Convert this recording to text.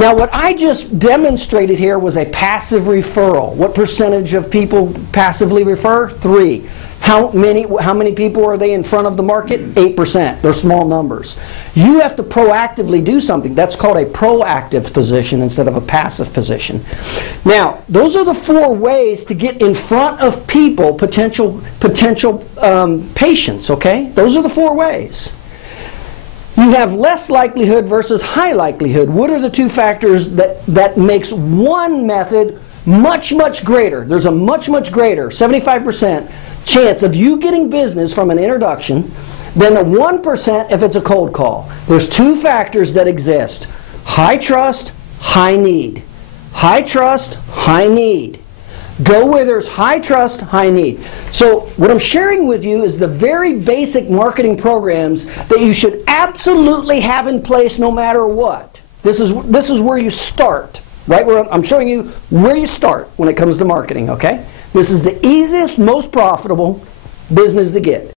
Now what I just demonstrated here was a passive referral. What percentage of people passively refer? 3. How many people are they in front of the market? 8%. They're small numbers. You have to proactively do something. That's called a proactive position instead of a passive position. Now, those are the 4 ways to get in front of people, potential patients, okay? Those are the 4 ways. You have less likelihood versus high likelihood. What are the 2 factors that makes one method much, much greater? There's a much, much greater, 75% chance of you getting business from an introduction than the 1% if it's a cold call. There's 2 factors that exist. High trust, high need. High trust, high need. Go where there's high trust, high need. So what I'm sharing with you is the very basic marketing programs that you should absolutely have in place no matter what. This is where you start, right? I'm showing you where you start when it comes to marketing, okay? This is the easiest, most profitable business to get.